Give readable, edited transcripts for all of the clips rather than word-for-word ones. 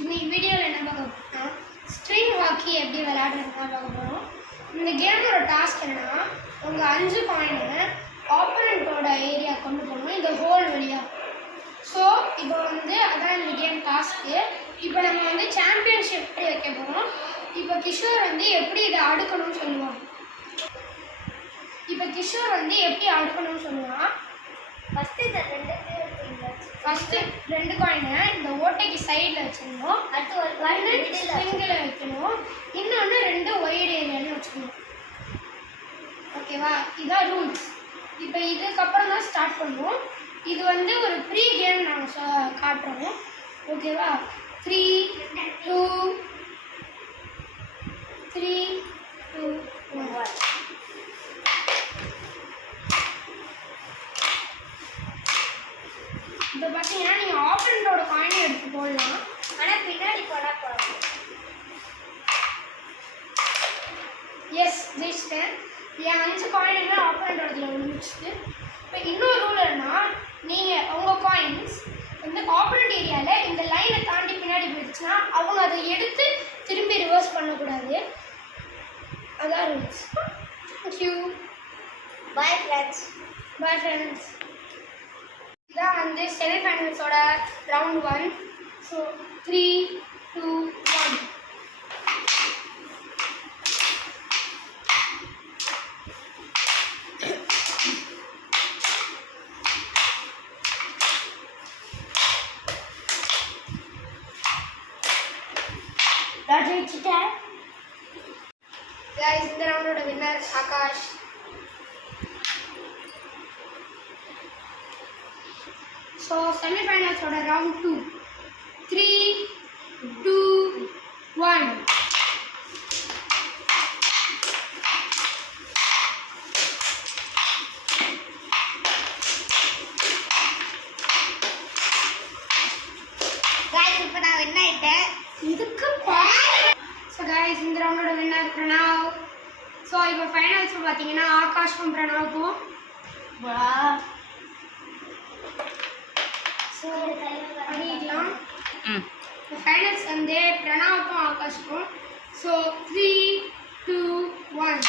இன்னைக்கு வீடியோவில் என்ன பார்க்க போகிறோம்னா ஸ்ட்ரிங் ஹாக்கி எப்படி விளையாடுறதுன்னு பார்க்க போகிறோம். இந்த கேமோட டாஸ்க் என்னன்னா, உங்கள் 5 காயினை ஆப்போனண்ட்டோட ஏரியா கொண்டு போகணும், இந்த ஹோல் வழியாக. ஸோ இப்போ அதான் இந்த கேம் டாஸ்க்கு. இப்போ நம்ம சாம்பியன்ஷிப் எப்படி வைக்க போகிறோம். இப்போ கிஷோர் எப்படி இதை அடுக்கணும்னு சொல்லுவான். இப்போ கிஷோர் எப்படி அடுக்கணும்னு சொல்லுவான். ஃபஸ்ட்டு 2 காயினை இந்த ஓட்டைக்கு சைடில் வச்சுக்கணும். அடுத்து ஒரு காயினை ஸ்ட்ரிங்கில் வைக்கணும். இன்னொன்று 2 ஒயிட் ஏரியாவில் வச்சுக்கணும். ஓகேவா? இதுதான் ரூல்ஸ். இப்போ இதுக்கப்புறம் தான் ஸ்டார்ட் பண்ணுவோம். இது ஒரு ப்ரீ கேம் நாங்கள் காட்டுறோம். ஓகேவா? 3 2 1. இப்போ பார்த்தீங்கன்னா நீங்கள் ஆப்போனண்டோட காயினை எடுத்து போடலாம், ஆனால் பின்னாடி போனால் போகலாம். எஸ், ஜெயிச்சிட்டேன். என் 5 காயினுமே ஆப்போனண்டோடத்தில் விழுந்துச்சு. இப்போ இன்னொரு ரூல் என்னன்னா, நீங்கள் உங்கள் காயின்ஸ் ஆப்போனண்ட் ஏரியாவில் இந்த லைனை தாண்டி பின்னாடி போயிடுச்சுன்னா அவங்க அதை எடுத்து திரும்பி ரிவர்ஸ் பண்ணக்கூடாது. அதான் rules. Thank you. Bye friends. Bye friends. இதான் செமிஃபைனல்ஸோட ரவுண்ட் 1. ஸோ 3 2 1. ஜெயிச்சிட்டேன். இந்த ரவுண்டோட வின்னர் ஆகாஷ். ஸோ செமிஃபைனல்ஸோட ரவுண்ட் 2. 3 2 1. இப்போ நான் வின் ஆகிட்டேன். இதுக்கு ஸோ கைஸ், இந்த ரவுண்டோட வின்னர் பிரணாவ். ஸோ இப்போ ஃபைனல்ஸ் பார்த்தீங்கன்னா ஆகாஷ்க்கும் பிரணாவுக்கும். ஸோ பண்ணிக்கலாம். ஃபைனல்ஸ் பிரணாவுக்கும் ஆகாஷ்க்கும். ஸோ 3 2 1.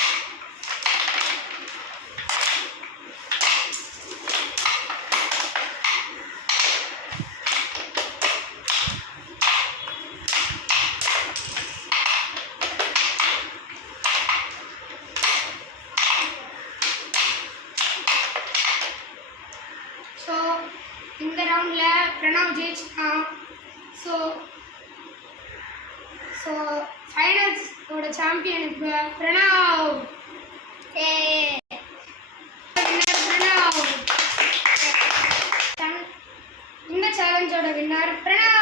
ஸோ இந்த ரவுண்டில் பிரணாவ் ஜெயிச்சிட்டான். ஸோ ஃபைனல்ஸோட சாம்பியன் பிரணாவ். பிரணாவ். இந்த சேலஞ்சோட வின்னர் பிரணாவ்.